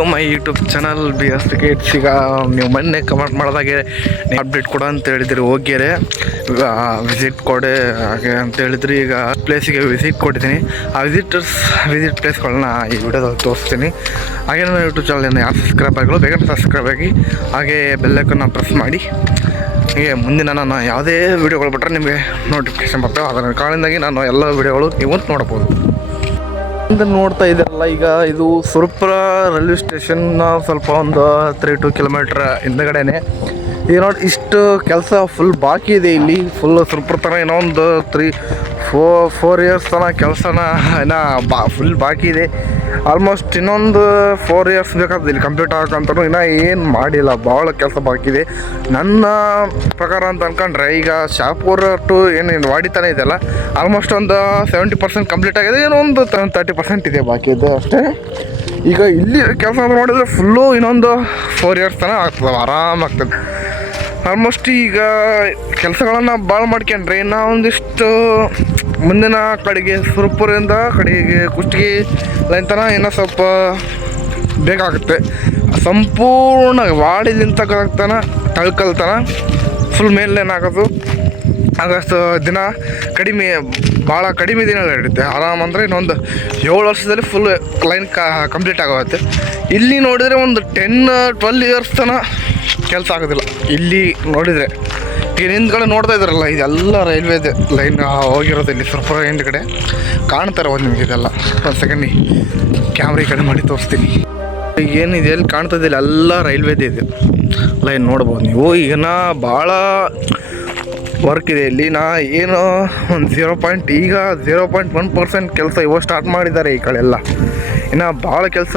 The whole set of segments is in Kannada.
To my YouTube channel B S tickets ಈಗ ನೀವು ಮೊನ್ನೆ ಕಮೆಂಟ್ ಮಾಡಿದಾಗೆ ಅಪ್ಡೇಟ್ ಕೊಡು ಅಂತ ಹೇಳಿದ್ರಿ, ಹೋಗ್ಯಾರೆ. ವಿಸಿಟ್ ಕೊಡೆ, ಹಾಗೆ ಅಂತ ಹೇಳಿದ್ರಿ. ಈಗ ಪ್ಲೇಸಿಗೆ ವಿಸಿಟ್ ಕೊಟ್ಟಿದ್ದೀನಿ. ಆ ವಿಸಿಟರ್ಸ್ ವಿಸಿಟ್ ಪ್ಲೇಸ್ಗಳನ್ನ ಈ ವಿಡಿಯೋದಲ್ಲಿ ತೋರಿಸ್ತೀನಿ. ಹಾಗೆ ನನ್ನ ಯೂಟ್ಯೂಬ್ ಚಾನಲ್ ಯಾವ ಸಬ್ಸ್ಕ್ರೈಬ್ ಆಗಲು ಬೇಗ ಸಬ್ಸ್ಕ್ರೈಬ್ ಆಗಿ, ಹಾಗೆ ಬೆಲ್ಲೈಕನ್ನ ಪ್ರೆಸ್ ಮಾಡಿ. ಹೀಗೆ ಮುಂದಿನ ನಾನು ಯಾವುದೇ ವೀಡಿಯೋಗಳು ಬಿಟ್ಟರೆ ನಿಮಗೆ ನೋಟಿಫಿಕೇಶನ್ ಬರ್ತವೆ. ಅದರ ಕಾರಣದಿಂದಾಗಿ ನಾನು ಎಲ್ಲ ವೀಡಿಯೋಗಳು ನೀವು ನೋಡ್ಬೋದು ಮುಂದೆ ನೋಡ್ತಾ ಇದ್ದೀರಲ್ಲ ಈಗ ಇದು ಸುರಪುರ ರೈಲ್ವೆ ಸ್ಟೇಷನ್ ಸ್ವಲ್ಪ ಒಂದು ತ್ರೀ ಟು ಕಿಲೋಮೀಟ್ರ್ ಹಿಂದಗಡೆನೆ. ಈಗ ನೋಡಿ, ಇಷ್ಟು ಕೆಲಸ ಫುಲ್ ಬಾಕಿ ಇದೆ ಇಲ್ಲಿ. ಫುಲ್ ಸುರಪುರ ತನಕ ಏನೋ ಒಂದು ತ್ರೀ ಫೋ ಫೋರ್ ಇಯರ್ಸ್ ತನಕ ಕೆಲಸನ ಏನೋ ಬಾ ಫುಲ್ ಬಾಕಿ ಇದೆ. ಆಲ್ಮೋಸ್ಟ್ ಇನ್ನೊಂದು ಫೋರ್ ಇಯರ್ಸ್ ಬೇಕಾಗ್ತದೆ ಇಲ್ಲಿ ಕಂಪ್ಲೀಟ್ ಆಗಕ್ಕಂತೂ ಇನ್ನೂ ಏನು ಮಾಡಿಲ್ಲ. ಭಾಳ ಕೆಲಸ ಬಾಕಿದೆ ನನ್ನ ಪ್ರಕಾರ ಅಂತ ಅನ್ಕೊಂಡ್ರೆ ಈಗ ಶಾಪೂರ್ ಟು ಏನು ವಾಡಿತಾನೆ ಇದೆಯಲ್ಲ, ಆಲ್ಮೋಸ್ಟ್ ಒಂದು ಸೆವೆಂಟಿ ಪರ್ಸೆಂಟ್ ಕಂಪ್ಲೀಟ್ ಆಗಿದೆ. ಏನೋ ಒಂದು ತರ್ಟಿ ಪರ್ಸೆಂಟ್ ಇದೆ ಬಾಕಿ ಇದೆ ಅಷ್ಟೇ. ಈಗ ಇಲ್ಲಿ ಕೆಲಸ ಮಾಡಿದ್ರೆ ಫುಲ್ಲು ಇನ್ನೊಂದು ಫೋರ್ ಇಯರ್ಸ್ ತನಕ ಆಗ್ತದೆ ಆರಾಮಾಗ್ತದೆ ಆಲ್ಮೋಸ್ಟ್ ಈಗ ಕೆಲಸಗಳನ್ನು ಭಾಳ ಮಾಡ್ಕೊಂಡ್ರೆ ಇನ್ನೂ ಒಂದಿಷ್ಟು ಮುಂದಿನ ಕಡೆಗೆ ಸುರಪುರದಿಂದ ಕಡೆಗೆ ಕುಷ್ಟಗಿ ಲೈನ್ ತನಕ ಇನ್ನೂ ಸ್ವಲ್ಪ ಬೇಕಾಗುತ್ತೆ. ಸಂಪೂರ್ಣ ವಾಡಿಲಿಂತ ಕಲಕ್ತನ ತಳ್ಕಲ್ತನ ಫುಲ್ ಮೇಲೇನಾಗೋದು ಆಗಷ್ಟು ದಿನ ಕಡಿಮೆ ಭಾಳ ಕಡಿಮೆ ದಿನ ಹಿಡಿಯುತ್ತೆ ಆರಾಮ್ ಅಂದರೆ ಇನ್ನೊಂದು ಏಳು ವರ್ಷದಲ್ಲಿ ಫುಲ್ ಲೈನ್ ಕಂಪ್ಲೀಟ್ ಆಗೋಗುತ್ತೆ. ಇಲ್ಲಿ ನೋಡಿದರೆ ಒಂದು ಟೆನ್ ಟ್ವೆಲ್ ಇಯರ್ಸ್ ತನಕ ಕೆಲಸ ಆಗೋದಿಲ್ಲ. ಇಲ್ಲಿ ನೋಡಿದರೆ. ಈಗ ಹಿಂದ್ಗಡೆ ನೋಡ್ತಾ ಇದ್ರಲ್ಲ, ಇದೆಲ್ಲ ರೈಲ್ವೆ ಲೈನ್ ಹೋಗಿರೋದು ಇಲ್ಲಿ ಸ್ವಲ್ಪ ಹಿಂದ್ಗಡೆ ಕಾಣ್ತಾರೆ ಒಂದು ನಿಮಗೆ ಇದೆಲ್ಲ. ಒಂದು ಸೆಕೆಂಡ್ ಕ್ಯಾಮ್ರಾ ಈ ಕಡೆ ಮಾಡಿ ತೋರಿಸ್ತೀನಿ. ಈಗ ಏನಿದೆ ಎಲ್ಲಿ ಕಾಣ್ತದಿಲ್ಲ ಎಲ್ಲ ರೈಲ್ವೇದೇ ಇದೆ. ಲೈನ್ ನೋಡ್ಬೋದು ನೀವು. ಈಗಿನ ಭಾಳ ವರ್ಕ್ ಇದೆ ಇಲ್ಲಿ. ನಾ ಏನು ಒಂದು ಝೀರೋ ಪಾಯಿಂಟ್ ಈಗ ಝೀರೋ ಪಾಯಿಂಟ್ ಒನ್ ಪರ್ಸೆಂಟ್ ಕೆಲಸ ಇವಾಗ ಸ್ಟಾರ್ಟ್ ಮಾಡಿದ್ದಾರೆ ಈ ಕಡೆ ಎಲ್ಲ. ಇನ್ನು ಭಾಳ ಕೆಲಸ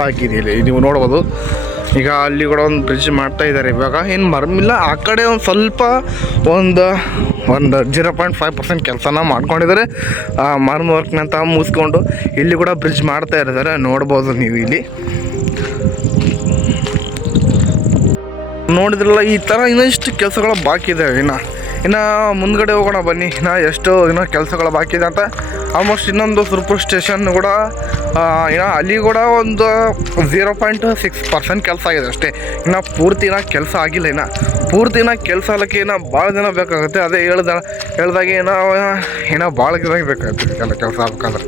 ಬಾಕಿ ಇದೆ ಇಲ್ಲಿ. ನೀವು ನೋಡ್ಬೋದು. ಈಗ ಅಲ್ಲಿ ಕೂಡ ಒಂದು ಬ್ರಿಡ್ಜ್ ಮಾಡ್ತಾ ಇದ್ದಾರೆ. ಇವಾಗ ಏನು ಮರ್ಮಿಲ್ಲ, ಆ ಕಡೆ ಒಂದು ಸ್ವಲ್ಪ ಒಂದು ಒಂದು ಜೀರೋ ಪಾಯಿಂಟ್ ಫೈವ್ ಪರ್ಸೆಂಟ್ ಕೆಲಸನ ಮಾಡ್ಕೊಂಡಿದ್ದಾರೆ. ಮರ್ಮ್ ವರ್ಕ್ನಂತ ಮುಗಿಸ್ಕೊಂಡು ಇಲ್ಲಿ ಕೂಡ ಬ್ರಿಡ್ಜ್ ಮಾಡ್ತಾ ಇದ್ದಾರೆ. ನೋಡ್ಬೋದು ನೀವು ಇಲ್ಲಿ. ನೋಡಿದ್ರಲ್ಲ, ಈ ಥರ ಇನ್ನಷ್ಟು ಕೆಲಸಗಳು ಬಾಕಿ ಇದೆ ಇನ್ನು. ಇನ್ನು ಮುಂದ್ಗಡೆ ಹೋಗೋಣ ಬನ್ನಿ. ಇನ್ನು ಎಷ್ಟು ಇನ್ನೂ ಕೆಲಸಗಳು ಬಾಕಿ ಇದೆ ಅಂತ. ಆಲ್ಮೋಸ್ಟ್ ಇನ್ನೊಂದು ಸುರ್ಪುರ್ ಸ್ಟೇಷನ್ ಕೂಡ ಇನ್ನು ಅಲ್ಲಿ ಕೂಡ ಒಂದು ಝೀರೋ ಪಾಯಿಂಟ್ ಸಿಕ್ಸ್ ಪರ್ಸೆಂಟ್ ಕೆಲಸ ಆಗಿದೆ ಅಷ್ಟೇ. ಇನ್ನು ಪೂರ್ತಿನ ಕೆಲಸ ಆಗಿಲ್ಲ ಇನ್ನು. ಪೂರ್ತಿನ ಕೆಲಸ ಆಗಲಿಕ್ಕೆ ಇನ್ನೂ ಭಾಳ ದಿನ ಬೇಕಾಗುತ್ತೆ. ಅದೇ ಹೇಳ್ದ, ಹೇಳ್ದಾಗೆ ಏನೋ ಏನೋ ಭಾಳ ದಿನ ಬೇಕಾಗುತ್ತೆ ಎಲ್ಲ ಕೆಲಸ ಆಗ್ಬೇಕಾದ್ರೆ.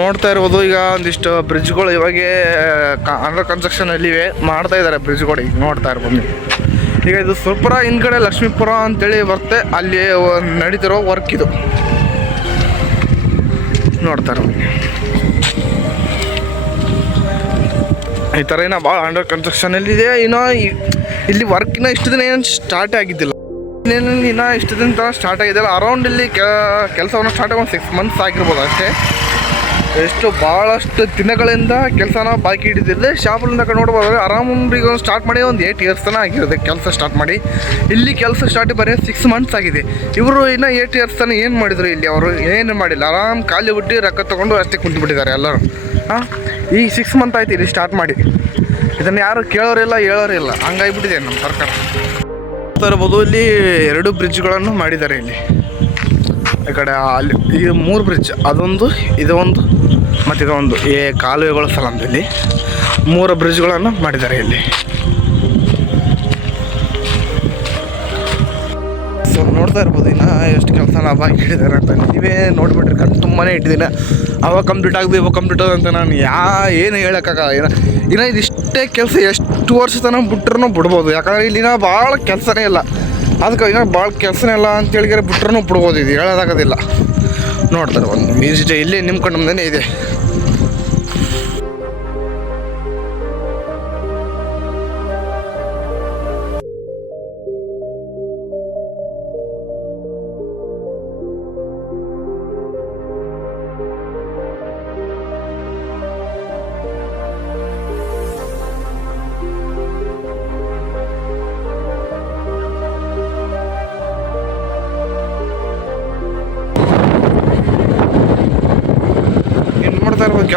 ನೋಡ್ತಾ ಇರ್ಬೋದು ಈಗ ಒಂದಿಷ್ಟು ಬ್ರಿಡ್ಜ್ಗಳು ಇವಾಗೆ ಅಂಡರ್ ಕನ್ಸ್ಟ್ರಕ್ಷನ್ ಅಲ್ಲಿ ಮಾಡ್ತಾ ಇದ್ದಾರೆ ಬ್ರಿಡ್ಜ್ಗಳು ಈಗ ನೋಡ್ತಾ ಇರ್ಬೋದು ಈಗ ಇದು ಸುರಪುರ, ಹಿಂದ್ಗಡೆ ಲಕ್ಷ್ಮೀಪುರ ಅಂತೇಳಿ ಬರುತ್ತೆ. ಅಲ್ಲಿ ನಡೀತಿರೋ ವರ್ಕ್ ಇದು. ನೋಡ್ತಾ ಇರ್ಬೋದು. ಈ ಥರ ಏನೋ ಭಾಳ ಅಂಡರ್ ಕನ್ಸ್ಟ್ರಕ್ಷನಲ್ಲಿದೆ ಇನ್ನೂ ಇಲ್ಲಿ ವರ್ಕಿನ ಇಷ್ಟು ದಿನ ಏನು ಸ್ಟಾರ್ಟ್ ಆಗಿದ್ದಿಲ್ಲ. ಇನ್ನೇನು ಇನ್ನೂ ಇಷ್ಟು ದಿನ ತರ ಸ್ಟಾರ್ಟ್ ಆಗಿದ್ದಿಲ್ಲ ಅರೌಂಡ್ ಇಲ್ಲಿ ಕೆಲಸವನ್ನು ಸ್ಟಾರ್ಟ್ ಆಗಿ ಒಂದು ಸಿಕ್ಸ್ ಮಂತ್ಸ್ ಆಗಿರ್ಬೋದು ಅಷ್ಟೇ. ಎಷ್ಟು ಭಾಳಷ್ಟು ದಿನಗಳಿಂದ ಕೆಲಸನ ಬಾಕಿ ಹಿಡಿದಿದೆ. ಶಾಪಲ್ಲಿಂದ ಕಡೆ ನೋಡ್ಬೋದು ಈಗ ಒಂದು ಸ್ಟಾರ್ಟ್ ಮಾಡಿ ಒಂದು ಏಯ್ಟ್ ಇಯರ್ಸ್ ತನಕ ಆಗಿರುತ್ತೆ ಕೆಲಸ ಸ್ಟಾರ್ಟ್ ಮಾಡಿ. ಇಲ್ಲಿ ಕೆಲಸ ಸ್ಟಾರ್ಟ್ ಬರೀ ಸಿಕ್ಸ್ ಮಂತ್ಸ್ ಆಗಿದೆ. ಇವರು ಇನ್ನೂ ಏಯ್ಟ್ ಇಯರ್ಸ್ ತನ ಏನು ಮಾಡಿದರು ಇಲ್ಲಿ ಅವರು? ಏನು ಮಾಡಿಲ್ಲ. ಆರಾಮ್ ಖಾಲಿ ಬಿಟ್ಟು ರೊಕ್ಕ ತೊಗೊಂಡು ಅಷ್ಟೇ ಕುಂತು ಬಿಟ್ಟಿದ್ದಾರೆ ಎಲ್ಲರೂ. ಹಾಂ? ಈ ಸಿಕ್ಸ್ ಮಂತ್ ಆಯ್ತು ಇಲ್ಲಿ ಸ್ಟಾರ್ಟ್ ಮಾಡಿ. ಇದನ್ನು ಯಾರು ಕೇಳೋರಿಲ್ಲ, ಹೇಳೋರಿಲ್ಲ. ಹಂಗಾಗಿಬಿಟ್ಟಿದೆ ನಮ್ಮ ಸರ್ಕಾರ. ಇರ್ಬೋದು. ಇಲ್ಲಿ ಎರಡು ಬ್ರಿಡ್ಜ್ಗಳನ್ನು ಮಾಡಿದ್ದಾರೆ ಇಲ್ಲಿ. ಈ ಕಡೆ ಅಲ್ಲಿ ಈ ಮೂರು ಬ್ರಿಡ್ಜ್ ಅದೊಂದು ಇದೊಂದು ಮತ್ತು ಇದೊಂದು ಏ ಕಾಲುವೆಗಳ ಸ್ಥಳದಲ್ಲಿ ಮೂರು ಬ್ರಿಡ್ಜ್ಗಳನ್ನು ಮಾಡಿದ್ದಾರೆ ಇಲ್ಲಿ. ಸೊ ನೋಡ್ತಾ ಇರ್ಬೋದು, ಇನ್ನು ಎಷ್ಟು ಕೆಲಸ ಲಾಭ ಇಟ್ಟಿದ್ದಾರೆ ಅಂತ. ನೀವೇ ನೋಡ್ಬಿಟ್ರಿ ಕಣ್ಣು ತುಂಬಾ ಇಟ್ಟಿದ್ದೀನಿ ಅವಾಗ ಕಂಪ್ಲೀಟ್ ಆಗಿದೆ, ಇವಾಗ ಕಂಪ್ಲೀಟ್ ಅಂತ ನಾನು ಯಾ, ಏನು ಹೇಳೋಕ್ಕಾಗಲ್ಲ. ಇನ್ನು ಇನ್ನು ಇದಿಷ್ಟೇ ಕೆಲಸ ಎಷ್ಟು ವರ್ಷ ತನಕ ಬಿಟ್ರೂ ಬಿಡ್ಬೋದು. ಯಾಕಂದ್ರೆ ಇಲ್ಲಿನ ಭಾಳ ಕೆಲಸನೇ ಇಲ್ಲ. ಅದಕ್ಕೆ ಇನ್ನೂ ಭಾಳ ಕೆಲಸನೇ ಇಲ್ಲ ಅಂತ ಹೇಳಿದರೆ ಬಿಟ್ರೂ ಬಿಡ್ಬೋದು ಇದು. ಹೇಳೋದಾಗೋದಿಲ್ಲ. ನೋಡ್ತಾರೆ ಒಂದು ವಿಸಿಟ್ ಇಲ್ಲೇ ನಿಮ್ಮ ಕಣ್ಣು ಮುಂದೆನೇ ಇದೆ.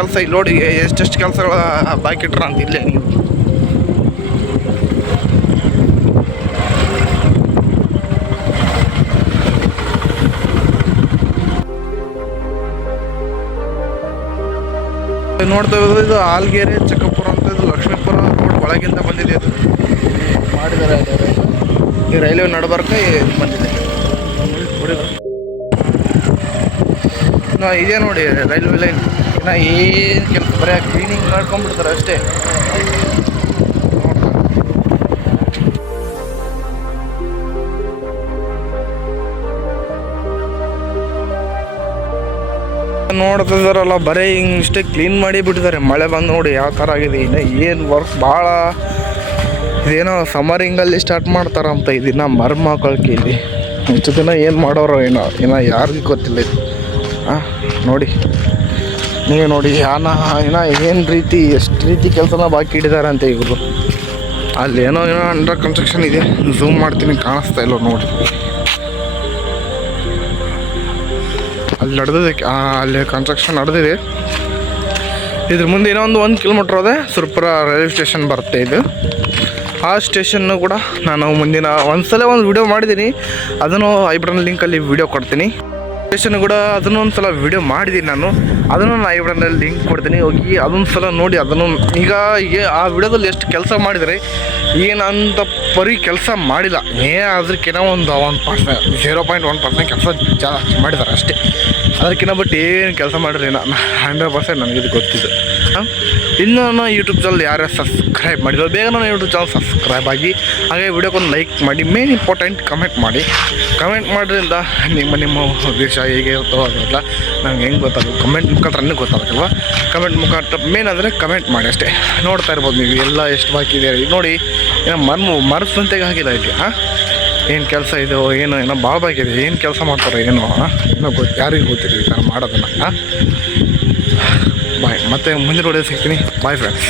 ಕೆಲಸ ಇಲ್ಲಿ ನೋಡಿ, ಎಷ್ಟೆಷ್ಟು ಕೆಲಸಗಳ ಬಾಕಿ ಇಟ್ರ ಅಂತ ಇಲ್ಲೇ ನೀವು. ನೋಡ್ತಾ ಇದು ಆಲ್ಗೆರೆ ಚಿಕ್ಕಪುರ ಅಂತ ಇದು ಲಕ್ಷ್ಮೀಪುರ ರೋಡ್ ಒಳಗಿಂದ ಬಂದಿದೆ ಅದು ಮಾಡಿದ್ದಾರೆ ಈ ರೈಲ್ವೆ ನಡಬರ್ಕ ಬಂದಿದೆ. ಇದೇ ನೋಡಿ ರೈಲ್ವೆ ಲೈನ್. ಇನ್ನು ಏನು ಕೆಲಸ, ಬರೀ ಕ್ಲೀನಿಂಗ್ ಮಾಡ್ಕೊಂಡ್ಬಿಡ್ತಾರೆ ಅಷ್ಟೇ. ನೋಡ್ತಿದಾರಲ್ಲ, ಬರೀ ಹಿಂಗೆ ಇಷ್ಟೇ ಕ್ಲೀನ್ ಮಾಡಿ ಬಿಟ್ಟಿದ್ದಾರೆ. ಮಳೆ ಬಂದು ನೋಡಿ ಯಾವ ಥರ ಆಗಿದೆ, ಇನ್ನು ಏನು ವರ್ಕ್ ಭಾಳ ಇದೇನೋ ಸಮರಿಂಗಲ್ಲಿ ಸ್ಟಾರ್ಟ್ ಮಾಡ್ತಾರಂತ ಇದನ್ನ ಮರ್ಮ ಹಾಕೊಳಕ್ಕೆ ಇಲ್ಲಿ ಇಷ್ಟು ದಿನ ಏನು ಮಾಡೋರು ಏನೋ ಏನೋ ಯಾರಿಗೂ ಗೊತ್ತಿಲ್ಲ ಇದು. ಹಾಂ ನೋಡಿ. ನೀವೇ ನೋಡಿ ಯಾನ ಏನ ಏನು ರೀತಿ, ಎಷ್ಟು ರೀತಿ ಕೆಲಸನ ಬಾಕಿ ಇಟ್ಟಿದ್ದಾರೆ ಅಂತ ಇವರು. ಅಲ್ಲಿ ಏನೋ ಏನೋ ಅಂಡರ್ ಕನ್ಸ್ಟ್ರಕ್ಷನ್ ಇದೆ. ಝೂಮ್ ಮಾಡ್ತೀನಿ, ಕಾಣಿಸ್ತಾ ಇಲ್ಲ ನೋಡಿ. ಅಲ್ಲಿ ನಡೆದಿದೆ ಅಲ್ಲಿ ಕನ್ಸ್ಟ್ರಕ್ಷನ್ ನಡೆದಿದೆ. ಇದ್ರ ಮುಂದೆ ಏನೋ ಒಂದು ಒಂದು ಕಿಲೋಮೀಟ್ರ್ ಹೋದೆ, ಸುರ್ಪುರ ರೈಲ್ವೆ ಸ್ಟೇಷನ್ ಬರುತ್ತೆ ಇದು. ಆ ಸ್ಟೇಷನ್ನು ಕೂಡ ನಾನು ಮುಂದಿನ ಒಂದ್ಸಲ ಒಂದು ವಿಡಿಯೋ ಮಾಡಿದ್ದೀನಿ. ಅದನ್ನು ಐಬ್ರನ್ ಲಿಂಕಲ್ಲಿ ವಿಡಿಯೋ ಕೊಡ್ತೀನಿ. ಸ್ಟೇಷನ್ ಕೂಡ ಅದನ್ನು ಒಂದು ಸಲ ವಿಡಿಯೋ ಮಾಡಿದ್ದೀನಿ ನಾನು. ಅದನ್ನು ನಾನು ಐಬ್ರನ್ನಲ್ಲಿ ಲಿಂಕ್ ಕೊಡ್ತೀನಿ. ಹೋಗಿ ಅದೊಂದು ಸಲ ನೋಡಿ, ಅದನ್ನು ಈಗ ಈಗ ಆ ವಿಡಿಯೋದಲ್ಲಿ ಎಷ್ಟು ಕೆಲಸ ಮಾಡಿದರೆ ಏನು ಅಂತ ಪರಿ ಕೆಲಸ ಮಾಡಿಲ್ಲ. ಏ ಅದಕ್ಕಿಂತ ಒಂದು one percent zero point one percent ಕೆಲಸ ಜಾಸ್ತಿ ಮಾಡಿದ್ದಾರೆ ಅಷ್ಟೇ. ಅದಕ್ಕಿಂತ ಬಟ್ ಏನು ಕೆಲಸ ಮಾಡಿರಲಿಲ್ಲ ಹಂಡ್ರೆಡ್ ಪರ್ಸೆಂಟ್ ನನಗಿದು ಗೊತ್ತಿದ್ದು ಇನ್ನು ನನ್ನ ಯೂಟ್ಯೂಬ್ ಚಾನಲ್ ಯಾರು ಸಬ್ಸ್ಕ್ರೈಬ್ ಮಾಡಿಲ್ಲ ಬೇಗ ನನ್ನ ಯೂಟ್ಯೂಬ್ ಚಾನಲ್ ಸಬ್ಸ್ಕ್ರೈಬ್ ಆಗಿ, ಹಾಗೆ ವಿಡಿಯೋಕ್ಕೊಂದು ಲೈಕ್ ಮಾಡಿ ಮೇನ್ ಇಂಪಾರ್ಟೆಂಟ್ ಕಮೆಂಟ್ ಮಾಡಿ. ಕಮೆಂಟ್ ಮಾಡೋದ್ರಿಂದ ನಿಮ್ಮ ನಿಮ್ಮ ಉದ್ದೇಶ ಹೇಗೆ ಇರ್ತೋ ಅದೆಲ್ಲ ನಂಗೆ ಹೆಂಗೆ ಗೊತ್ತಾಗುತ್ತೆ ಕಮೆಂಟ್ ಮುಖಾಂತರ ನನಗೆ ಗೊತ್ತಾಗುತ್ತಲ್ವ? ಕಮೆಂಟ್ ಮುಖಾಂತರ ಮೇನ್ ಅಂದರೆ ಕಮೆಂಟ್ ಮಾಡಿ ಅಷ್ಟೇ. ನೋಡ್ತಾ ಇರ್ಬೋದು ನೀವು, ಎಲ್ಲ ಎಷ್ಟು ಬಾಕಿ ಇದೆ ನೋಡಿ ಏನೋ ಮನ್ ಮರದ ಸಂತೆಗೆ ಹಾಕಿಲ್ಲ ಇಲ್ಲಿ, ಹಾಂ? ಏನು ಕೆಲಸ ಇದು ಏನು, ಏನೋ ಬಾಬಾಗಿದೆ ಏನು ಕೆಲಸ ಮಾಡ್ತಾರೆ ಏನೋ ಏನೋ ಗೊತ್ತು, ಯಾರಿಗೂ ಗೊತ್ತಿಲ್ಲ ಈ ಥರ ಮಾಡೋದನ್ನು, ಹಾಂ? ಬಾಯ್, ಮತ್ತೆ ಮುಂದಿನ ವಿಡಿಯೋ ಸಿಗ್ತೀನಿ. Bye friends